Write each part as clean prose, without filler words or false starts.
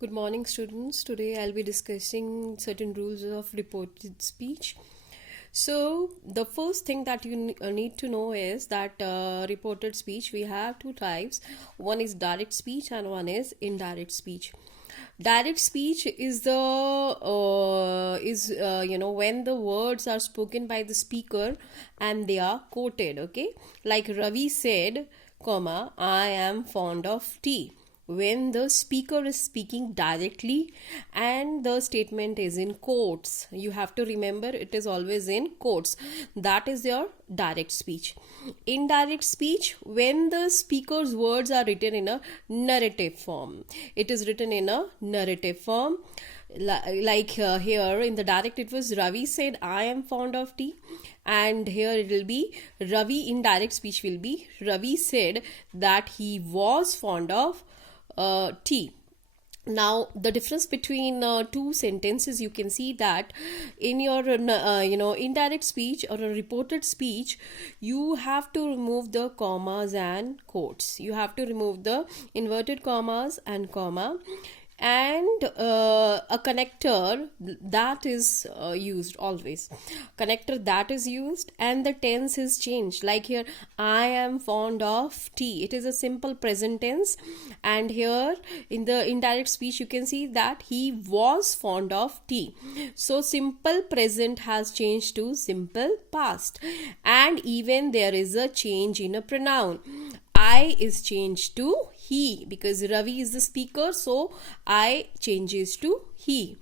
Good morning, students. Today I'll be discussing certain rules of reported speech. So, the first thing that you need to know is that reported speech we have two types. One is direct speech and one is indirect speech. Direct speech is the when the words are spoken by the speaker and they are quoted. Okay, like Ravi said, comma, I am fond of tea, when the speaker is speaking directly and the statement is in quotes. You have to remember it is always in quotes. That is your direct speech. Indirect speech, when the speaker's words are written in a narrative form. It is written in a narrative form. Like here in the direct, it was Ravi said, I am fond of tea. And here it will be Ravi. Indirect speech will be Ravi said that he was fond of tea. Now the difference between two sentences, you can see that in your indirect speech or a reported speech, you have to remove the commas and quotes. You have to remove the inverted commas and comma, and a connector that is used always. Connector that is used, and the tense is changed. Like here, I am fond of tea, it is a simple present tense. And here in the indirect speech, you can see that he was fond of tea, so simple present has changed to simple past. And even there is a change in a pronoun. I is changed to he, because Ravi is the speaker, so I changes to he.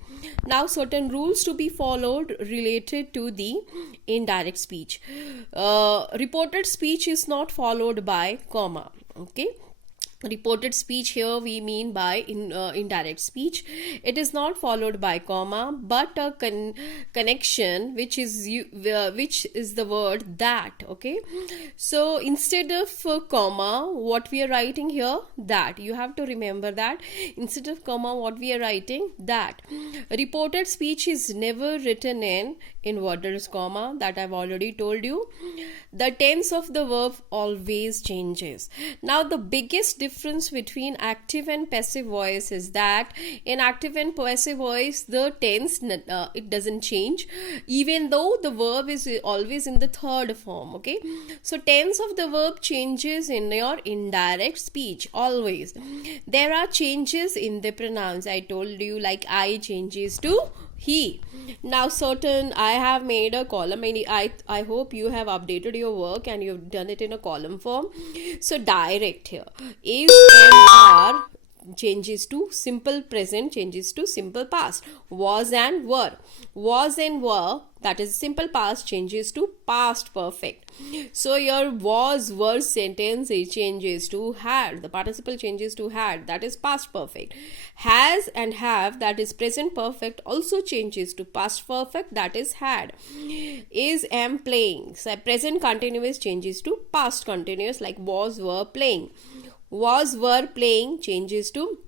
Now certain rules to be followed related to the indirect speech. Reported speech is not followed by comma. Okay, reported speech here we mean by indirect speech, it is not followed by comma but a connection, which is the word that. Okay, so instead of comma, what we are writing here, that. You have to remember that instead of comma, what we are writing, that. Reported speech is never written in inverted comma, that I've already told you. The tense of the verb always changes. Now the biggest difference between active and passive voice is that in active and passive voice, the tense it doesn't change, even though the verb is always in the third form. Okay, so tense of the verb changes in your indirect speech always. There are changes in the pronouns, I told you, like I changes to he. Now certain, I have made a column, and I hope you have updated your work and you've done it in a column form. So direct here is and are changes to simple present, changes to simple past. Was and were, that is simple past, changes to past perfect. So your was were sentence, it changes to had, the participle changes to had, that is past perfect. Has and have, that is present perfect, also changes to past perfect, that is had. Is am playing, so present continuous changes to past continuous, like was were playing. Was were playing changes to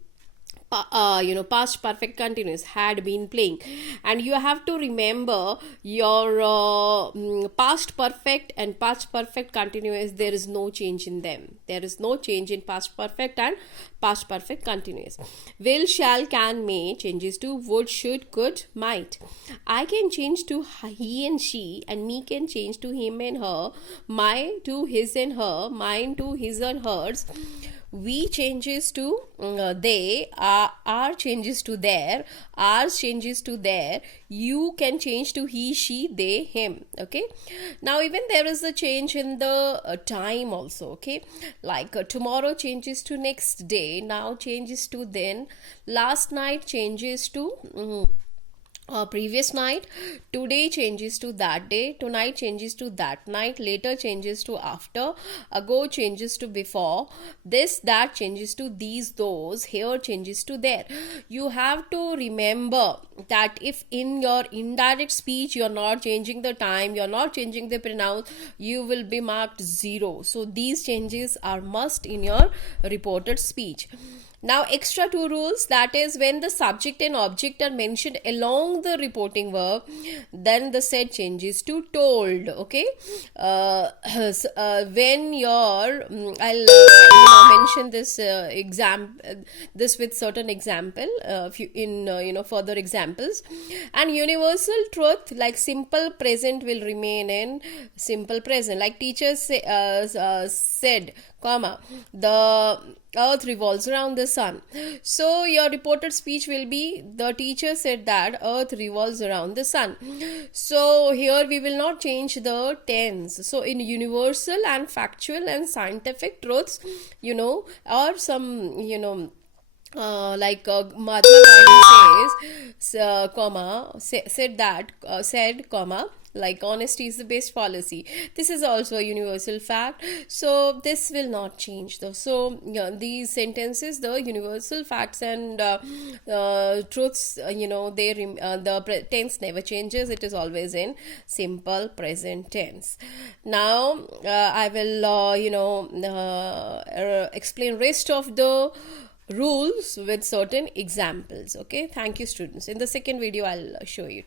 past perfect continuous, had been playing. And you have to remember your past perfect and past perfect continuous, there is no change in them. There is no change in past perfect and past perfect continuous. Will, shall, can, may changes to would, should, could, might. I can change to he and she, and me can change to him and her, my to his and her, mine to his and hers. We changes to they, our changes to their, ours changes to their, you can change to he, she, they, him. Okay, now even there is a change in the time also. Okay, like tomorrow changes to next day, now changes to then, last night changes to previous night, today changes to that day, tonight changes to that night, later changes to after, ago changes to before, this that changes to these those, here changes to there. You have to remember that if in your indirect speech you're not changing the time, you're not changing the pronoun, you will be marked 0. So these changes are must in your reported speech. Now, extra two rules, that is when the subject and object are mentioned along the reporting verb, then the said changes to told. Okay, when your mention this this with certain example in further examples. And universal truth like simple present will remain in simple present, like teachers said, comma, the earth revolves around the sun. So your reported speech will be, the teacher said that earth revolves around the sun. So here we will not change the tense. So in universal and factual and scientific truths, or some Mahatma Gandhi said, comma, like honesty is the best policy. This is also a universal fact, so this will not change though. So these sentences, the universal facts and truths, the tense never changes. It is always in simple present tense. Now I will explain rest of the rules with certain examples. Okay, thank you students. In the second video I'll show you.